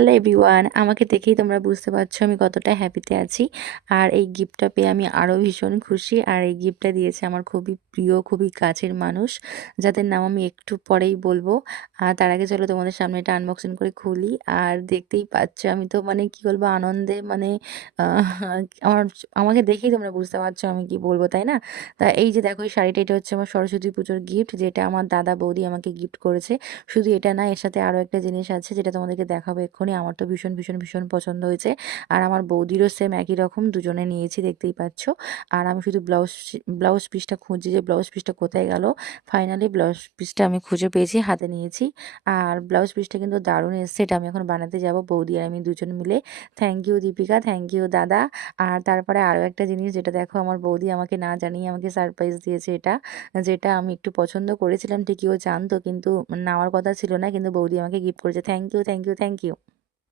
Hello everyone, আমাকে দেখেই তোমরা বুঝতে পারছো আমি কতটা হ্যাপিতে আছি। আর এই গিফটটা পেয়ে আমি আরও ভীষণ খুশি। আর এই গিফটটা দিয়েছে আমার খুবই প্রিয়, খুবই কাছের মানুষ, যাদের নাম আমি একটু পরেই বলবো। আর তার আগে চলো তোমাদের সামনে এটা আনবক্সিং করে খুলি। আর দেখতেই পাচ্ছ আমি তো মানে কি বলবো, আনন্দে মানে আমার আমাকে দেখেই তোমরা বুঝতে পারছো আমি কি বলবো, তাই না? তা এই যে দেখো, এই শাড়িটা এটা হচ্ছে আমার সরস্বতী পুজোর গিফট, যেটা আমার দাদা বৌদি আমাকে গিফট করেছে। শুধু এটা না, এর সাথে আরও একটা জিনিস আছে যেটা তোমাদেরকে দেখাবো এক্ষুনি। আমার তো ভীষণ ভীষণ ভীষণ পছন্দ হয়েছে। আর আমার বৌদিরও সেম একই রকম, দুজনে নিয়েছি, দেখতেই পাচ্ছ। আর আমি শুধু ব্লাউজ পিসটা খুঁজছি যে ব্লাউজ পিসটা কোথায় গেল। ফাইনালি ব্লাউজ পিসটা আমি খুঁজে পেয়েছি, হাতে নিয়েছি। আর ব্লাউজ পিসটা কিন্তু দারুণ এসছে, এটা আমি এখন বানাতে যাব, বৌদি আর আমি দুজন মিলে। Thank you Deepika, thank you দাদা। আর তারপরে আরও একটা জিনিস, যেটা দেখো আমার বৌদি আমাকে না জানিয়ে আমাকে সারপ্রাইজ দিয়েছে এটা, যেটা আমি একটু পছন্দ করেছিলাম ঠিকই, ও জানতো কিন্তু নেওয়ার কথা ছিল না, কিন্তু বৌদি আমাকে গিফট করেছে। Thank you, thank you, thank you.